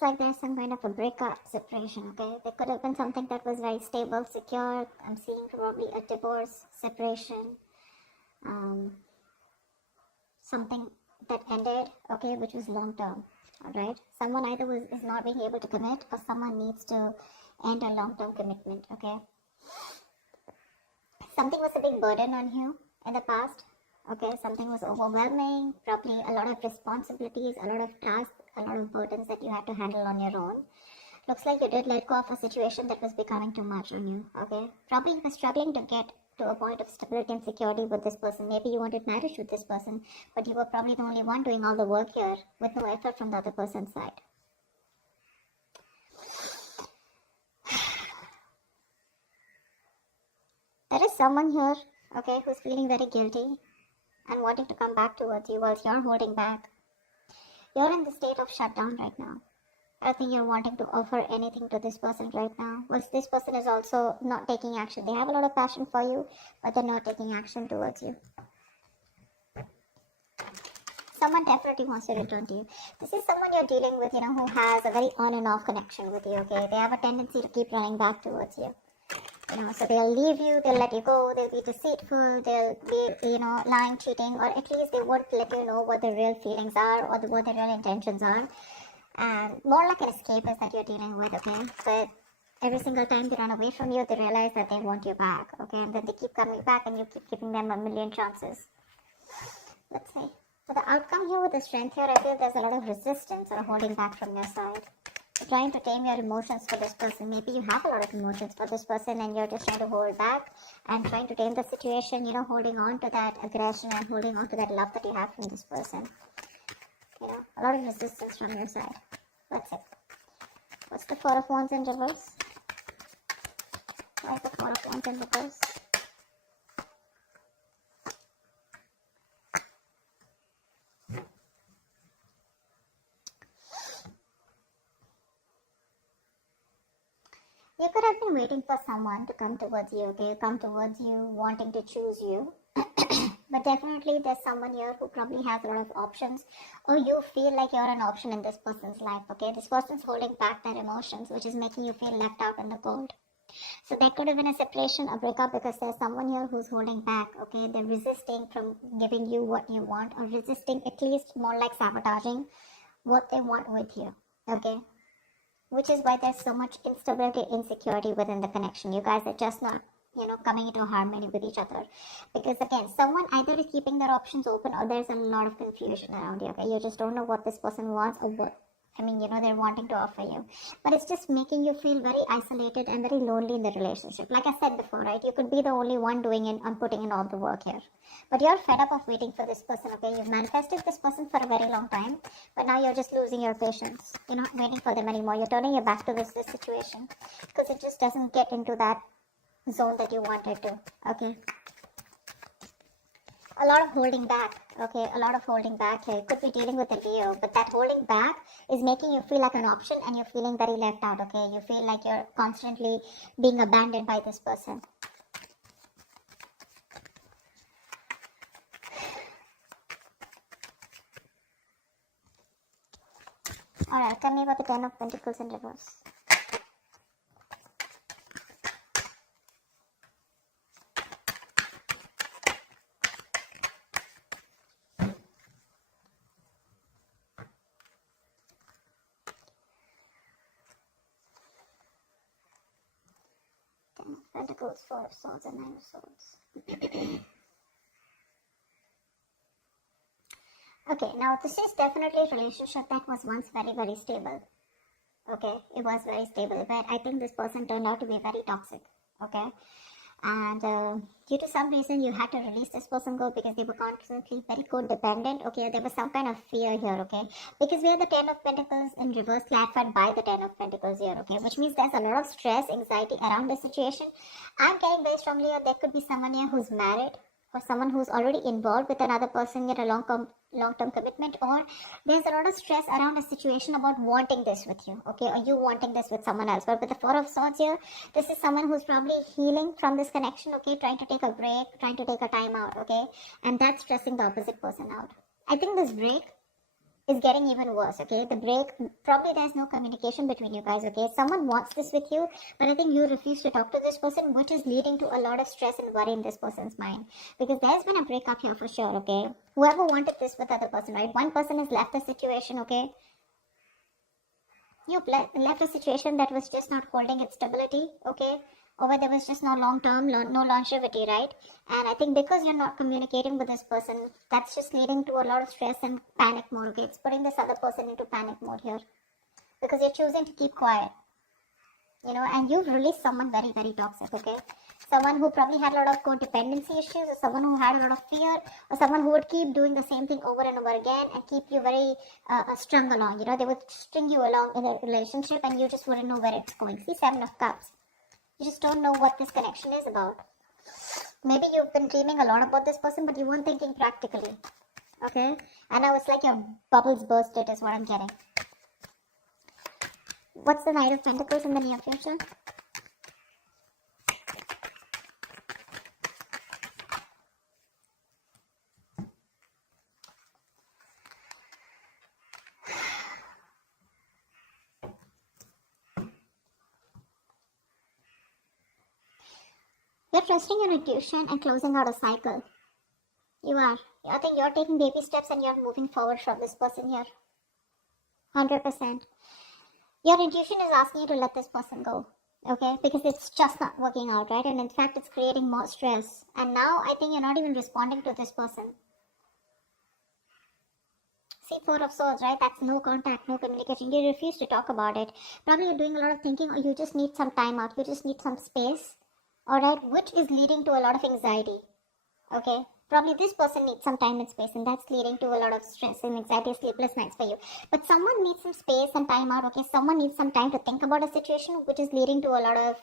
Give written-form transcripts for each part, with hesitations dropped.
looks like there's some kind of a breakup, separation, okay? There could have been something that was very stable, secure. I'm seeing probably a divorce, separation, something that ended, okay, which was long term, alright? Someone either is not being able to commit, or someone needs to end a long term commitment, okay? Something was a big burden on you in the past, okay? Something was overwhelming, probably a lot of responsibilities, a lot of tasks, a lot of burdens that you had to handle on your own. Looks like you did let go of a situation that was becoming too much on you, okay? Probably you were struggling to get to a point of stability and security with this person. Maybe you wanted marriage with this person, but you were probably the only one doing all the work here with no effort from the other person's side. There is someone here, okay, who's feeling very guilty and wanting to come back towards you whilst you're holding back. You're in the state of shutdown right now. I don't think you're wanting to offer anything to this person right now. Whilst this person is also not taking action. They have a lot of passion for you, but they're not taking action towards you. Someone definitely wants to return to you. This is someone you're dealing with, who has a very on and off connection with you, okay? They have a tendency to keep running back towards you. So they'll leave you, they'll let you go, they'll be deceitful, they'll be, lying, cheating, or at least they won't let you know what their real feelings are or what their real intentions are. And more like an escapist that you're dealing with, okay? But every single time they run away from you, they realize that they want you back, okay? And then they keep coming back and you keep giving them a million chances. Let's see. For the outcome here with the strength here, I feel there's a lot of resistance or holding back from your side. You're trying to tame your emotions for this person. Maybe you have a lot of emotions for this person and you're just trying to hold back and trying to tame the situation, holding on to that aggression and holding on to that love that you have from this person. A lot of resistance from your side. Let's see. What's the Four of Wands in reverse? Why is the Four of Wands in reverse? You could have been waiting for someone to come towards you, okay? Come towards you, wanting to choose you. But definitely there's someone here who probably has a lot of options, or you feel like you're an option in this person's life, okay? This person's holding back their emotions, which is making you feel left out in the cold. So there could have been a separation, a breakup, because there's someone here who's holding back, okay? They're resisting from giving you what you want, or resisting, at least more like sabotaging what they want with you, okay? Which is why there's so much instability, insecurity within the connection. You guys are just not, coming into harmony with each other. Because again, someone either is keeping their options open or there's a lot of confusion around you, okay? You just don't know what this person wants or what, they're wanting to offer you. But it's just making you feel very isolated and very lonely in the relationship. Like I said before, right? You could be the only one doing it and putting in all the work here. But you're fed up of waiting for this person, okay? You've manifested this person for a very long time, but now you're just losing your patience. You're not waiting for them anymore. You're turning your back to this situation because it just doesn't get into that zone that you wanted to, okay? A lot of holding back, okay? A lot of holding back here. Could be dealing with a Leo, but that holding back is making you feel like an option and you're feeling very left out, okay? You feel like you're constantly being abandoned by this person. Alright, tell me about the Ten of Pentacles in reverse. Pentacles, Four of Swords, and Nine of Swords. Okay, now this is definitely a relationship that was once very, very stable. Okay, it was very stable, but I think this person turned out to be very toxic. Okay, and due to some reason you had to release this person go because they were constantly very codependent. Okay, there was some kind of fear here. Okay, because we have the Ten of Pentacles in reverse clarified by the Ten of Pentacles here. Okay, which means there's a lot of stress, anxiety around the situation. I'm getting very strongly here there could be someone here who's married or someone who's already involved with another person in a long-term commitment, or there's a lot of stress around a situation about wanting this with you, okay, or you wanting this with someone else. But with the Four of Swords here, this is someone who's probably healing from this connection, okay, trying to take a break, trying to take a time out, okay, and that's stressing the opposite person out. I think this break is getting even worse, okay? The break, probably there's no communication between you guys, okay? Someone wants this with you, but I think you refuse to talk to this person, which is leading to a lot of stress and worry in this person's mind. Because there's been a breakup here for sure, okay? Whoever wanted this with other person, right? One person has left the situation, okay? You left a situation that was just not holding its stability, okay? Or where there was just no long-term, no longevity, right? And I think because you're not communicating with this person, that's just leading to a lot of stress and panic mode, okay? It's putting this other person into panic mode here. Because you're choosing to keep quiet, you know, and you've released someone very, very toxic, okay? Someone who probably had a lot of codependency issues, or someone who had a lot of fear, or someone who would keep doing the same thing over and over again and keep you very strung along, you know? They would string you along in a relationship and you just wouldn't know where it's going. See, 7 of Cups. You just don't know what this connection is about. Maybe you've been dreaming a lot about this person, but you weren't thinking practically. Okay? And now it's like your bubbles bursted is what I'm getting. What's the Knight of Pentacles in the near future? You're trusting your intuition and closing out a cycle. You are. I think you're taking baby steps and you're moving forward from this person here. 100%. Your intuition is asking you to let this person go. Okay? Because it's just not working out, right? And in fact, it's creating more stress. And now I think you're not even responding to this person. See, 4 of Swords, right? That's no contact, no communication. You refuse to talk about it. Probably you're doing a lot of thinking, or you just need some time out. You just need some space. Alright, which is leading to a lot of anxiety. Okay, probably this person needs some time and space, and that's leading to a lot of stress and anxiety, sleepless nights for you. But someone needs some space and time out, okay? Someone needs some time to think about a situation, which is leading to a lot of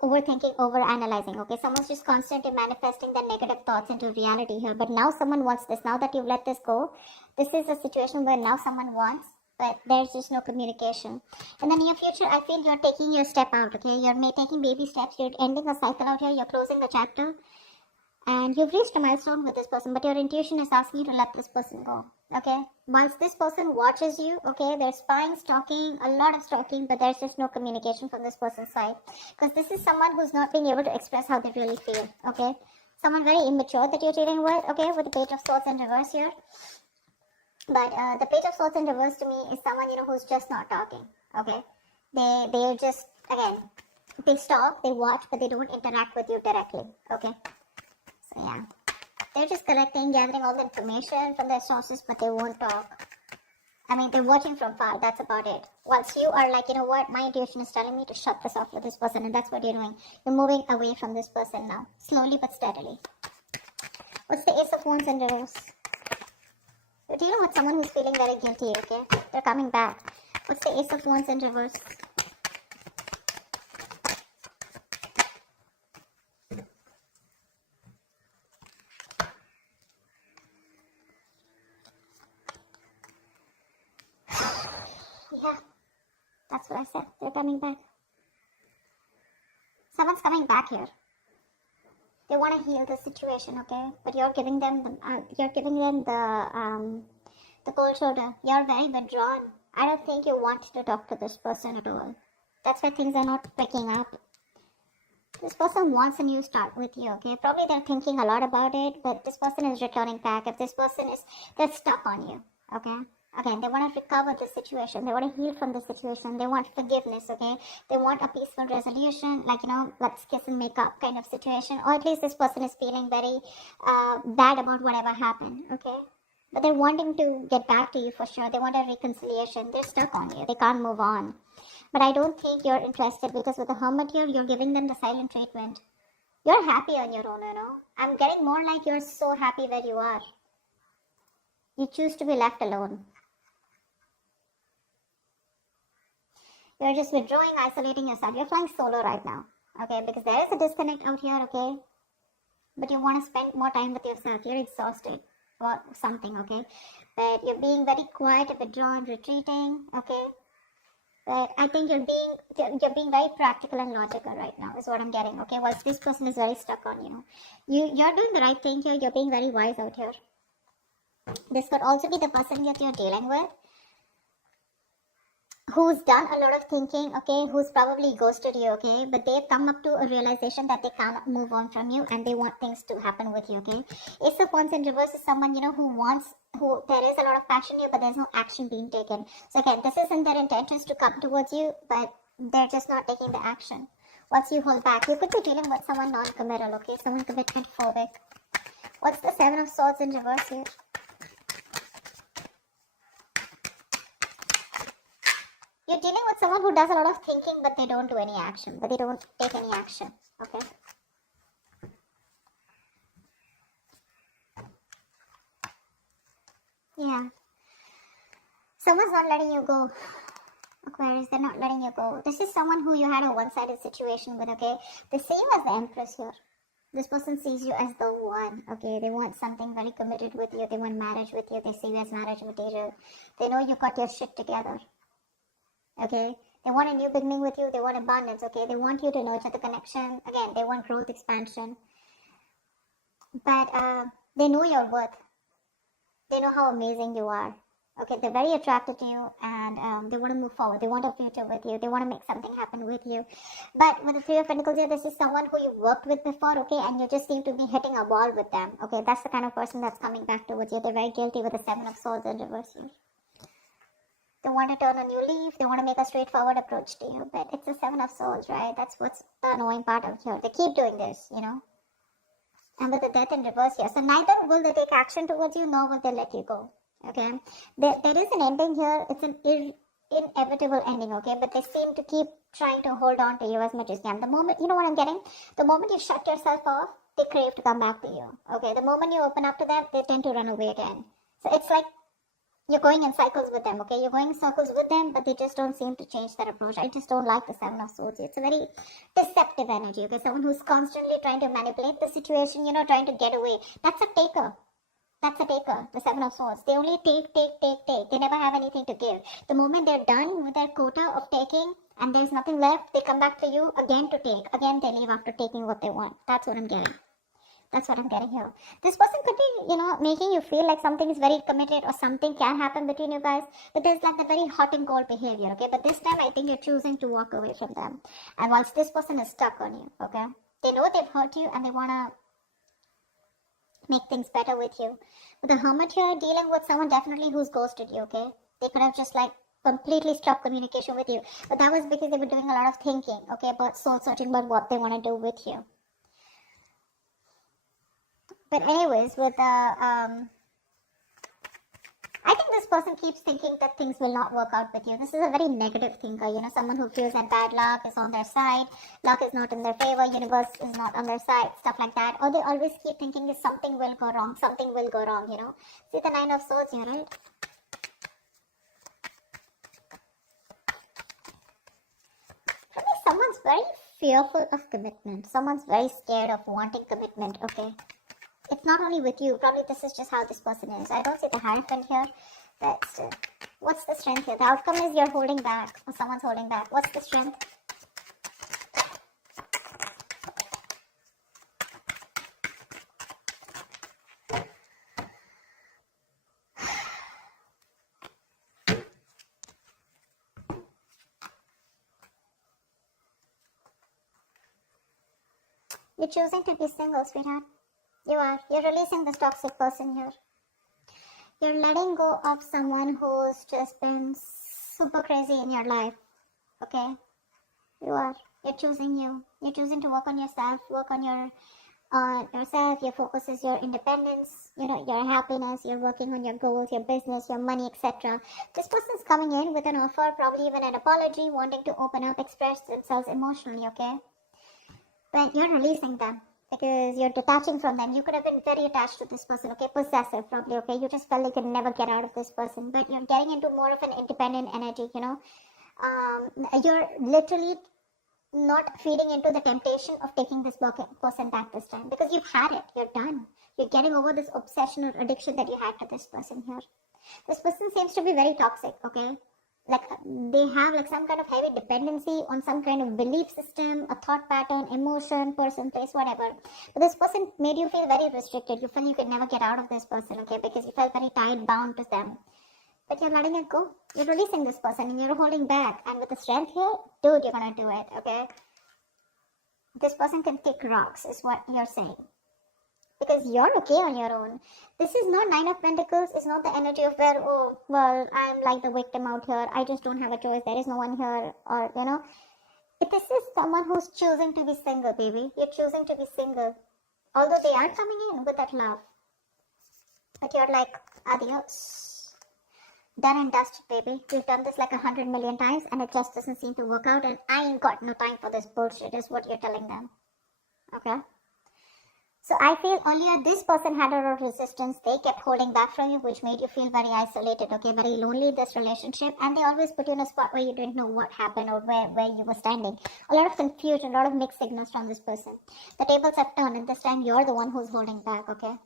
overthinking, overanalyzing, okay? Someone's just constantly manifesting their negative thoughts into reality here. But now someone wants this. Now that you've let this go, this is a situation where now someone wants, but there's just no communication. In the near future, I feel you're taking your step out, okay? You're taking baby steps. You're ending a cycle out here. You're closing a chapter. And you've reached a milestone with this person, but your intuition is asking you to let this person go, okay? Once this person watches you, okay, they're spying, stalking, a lot of stalking, but there's just no communication from this person's side. Because this is someone who's not being able to express how they really feel, okay? Someone very immature that you're dealing with, okay, with the Page of Swords in reverse here. But the Page of Swords in reverse to me is someone, you know, who's just not talking, okay? They're just, again, they stalk, they watch, but they don't interact with you directly, okay? So yeah, they're just collecting, gathering all the information from their sources, but they won't talk. I mean, they're watching from far, that's about it. Once you are like, you know what, my intuition is telling me to shut this off with this person, and that's what you're doing. You're moving away from this person now, slowly but steadily. What's the Ace of Wands in reverse? Do you know what? Someone who's feeling very guilty, okay? They're coming back. What's the Ace of Wands in reverse? Yeah, that's what I said. They're coming back. Someone's coming back here. They want to heal the situation, okay? But you're giving them the cold shoulder. You're very withdrawn. I don't think you want to talk to this person at all. That's why things are not picking up. This person wants a new start with you, okay? Probably they're thinking a lot about it, but this person is returning back. If this person is, they're stuck on you, okay? Again, they want to recover the situation. They want to heal from the situation. They want forgiveness, okay? They want a peaceful resolution, like, you know, let's kiss and make up kind of situation. Or at least this person is feeling very bad about whatever happened, okay? But they're wanting to get back to you for sure. They want a reconciliation. They're stuck on you. They can't move on. But I don't think you're interested, because with the Hermit here, you're giving them the silent treatment. You're happy on your own, you know? I'm getting more like you're so happy where you are. You choose to be left alone. You're just withdrawing, isolating yourself. You're flying solo right now, okay? Because there is a disconnect out here, okay? But you want to spend more time with yourself. You're exhausted or something, okay? But you're being very quiet, withdrawn, retreating, okay? But I think you're being very practical and logical right now, is what I'm getting, okay? Whilst this person is very stuck on you. You're doing the right thing here. You're being very wise out here. This could also be the person that you're dealing with, who's done a lot of thinking, okay, who's probably ghosted you, okay, but they've come up to a realization that they cannot move on from you and they want things to happen with you, okay. Ace of Wands in reverse is someone, who there is a lot of passion here, but there's no action being taken. So again, this isn't their intentions to come towards you, but they're just not taking the action. Once you hold back, you could be dealing with someone non-committal, okay, someone commitment phobic. What's the Seven of Swords in reverse here? You're dealing with someone who does a lot of thinking, but they don't do any action, but they don't take any action, okay? Yeah. Someone's not letting you go, Aquarius. They're not letting you go. This is someone who you had a one-sided situation with, okay? They see you as the Empress here. This person sees you as the one, okay? They want something very committed with you. They want marriage with you. They see you as marriage material. They know you got your shit together. Okay, they want a new beginning with you. They want abundance. Okay, they want you to nurture the connection. Again, they want growth, expansion. But they know your worth. They know how amazing you are. Okay, they're very attracted to you, and they want to move forward. They want a future with you. They want to make something happen with you. But with the Three of Pentacles here, this is someone who you've worked with before. Okay, and you just seem to be hitting a wall with them. Okay, that's the kind of person that's coming back towards you. They're very guilty with the Seven of Swords in reverse here. They want to turn a new leaf. They want to make a straightforward approach to you. But it's the Seven of Swords, right? That's what's the annoying part of here. They keep doing this, And with the Death in reverse here. So neither will they take action towards you, nor will they let you go. Okay? There is an ending here. It's an inevitable ending, okay? But they seem to keep trying to hold on to you as much as they can. The moment, you know what I'm getting? The moment you shut yourself off, they crave to come back to you. Okay? The moment you open up to them, they tend to run away again. So it's like you're going in cycles with them, okay? You're going in circles with them, but they just don't seem to change their approach. I just don't like the Seven of Swords. It's a very deceptive energy, okay? Someone who's constantly trying to manipulate the situation, trying to get away. That's a taker. That's a taker, the Seven of Swords. They only take. They never have anything to give. The moment they're done with their quota of taking and there's nothing left, they come back to you again to take. Again, they leave after taking what they want. That's what I'm getting. That's what I'm getting here. This person could be, making you feel like something is very committed or something can happen between you guys. But there's like the very hot and cold behavior, okay? But this time I think you're choosing to walk away from them. And whilst this person is stuck on you, okay? They know they've hurt you and they want to make things better with you. But the Hermit here, dealing with someone definitely who's ghosted you, okay? They could have just completely stopped communication with you. But that was because they were doing a lot of thinking, okay? About soul searching, about what they want to do with you. But anyways, with the, I think this person keeps thinking that things will not work out with you. This is a very negative thinker, someone who feels that bad luck is on their side, luck is not in their favor, universe is not on their side, stuff like that. Or they always keep thinking that something will go wrong, See the Nine of Swords here, right? For me, someone's very fearful of commitment. Someone's very scared of wanting commitment, okay? It's not only with you. Probably this is just how this person is. I don't see the Hierophant here. But still. What's the strength here? The outcome is you're holding back. Or someone's holding back. What's the strength? You're choosing to be single, sweetheart. You are. You're releasing this toxic person here. You're letting go of someone who's just been super crazy in your life. Okay? You are. You're choosing you. You're choosing to work on yourself, work on yourself. Your focus is your independence, your happiness. You're working on your goals, your business, your money, etc. This person's coming in with an offer, probably even an apology, wanting to open up, express themselves emotionally, okay? But you're releasing them. Because you're detaching from them. You could have been very attached to this person, okay? Possessive, probably, okay? You just felt like you'd never get out of this person. But you're getting into more of an independent energy, You're literally not feeding into the temptation of taking this person back this time. Because you've had it. You're done. You're getting over this obsession or addiction that you had to this person here. This person seems to be very toxic, okay? like they have like some kind of heavy dependency on some kind of belief system, a thought pattern, emotion, person, place, whatever. But this person made you feel very restricted. You felt you could never get out of this person, okay, because you felt very tied, bound to them. But you're letting it go. You're releasing this person and you're holding back. And with the strength here, dude, you're gonna do it, okay? This person can kick rocks, is what you're saying. Because you're okay on your own. This is not Nine of Pentacles. It's not the energy of where, oh, well, I'm like the victim out here. I just don't have a choice. There is no one here. Or, you know. This is someone who's choosing to be single, baby. You're choosing to be single. Although they are coming in with that love. But you're like, adios. Done and dusted, baby. We've done this like 100 million times and it just doesn't seem to work out. And I ain't got no time for this bullshit, is what you're telling them. Okay? So I feel earlier this person had a lot of resistance. They kept holding back from you, which made you feel very isolated, okay, very lonely in this relationship. And they always put you in a spot where you didn't know what happened or where you were standing. A lot of confusion, a lot of mixed signals from this person. The tables have turned and this time you're the one who's holding back, okay?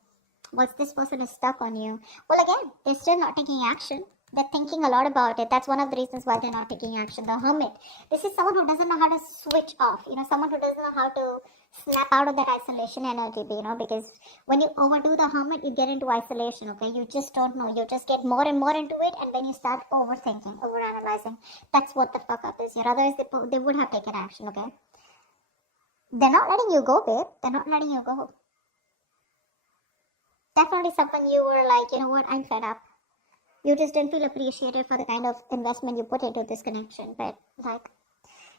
Once this person is stuck on you, well, again, they're still not taking action. They're thinking a lot about it. That's one of the reasons why they're not taking action. The hermit. This is someone who doesn't know how to switch off. You know, someone who doesn't know how to snap out of that isolation energy, you know, because when you overdo the hermit, you get into isolation, okay? You just don't know. You just get more and more into it, and then you start overthinking, overanalyzing. That's what the fuck up is here. Otherwise, they would have taken action, okay? They're not letting you go, babe. They're not letting you go. Definitely someone you were like, you know what, I'm fed up. You just didn't feel appreciated for the kind of investment you put into this connection. But, like,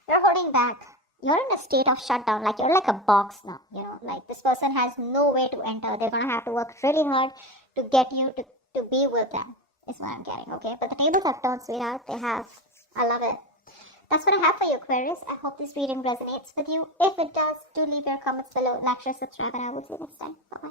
you're holding back. You're in a state of shutdown. Like, you're like a box now, you know. Like, this person has no way to enter. They're going to have to work really hard to get you to be with them, is what I'm getting, okay? But the tables have turned, sweetheart. They have. I love it. That's what I have for you, Aquarius. I hope this reading resonates with you. If it does, do leave your comments below. Like, share, subscribe, and I will see you next time. Bye-bye.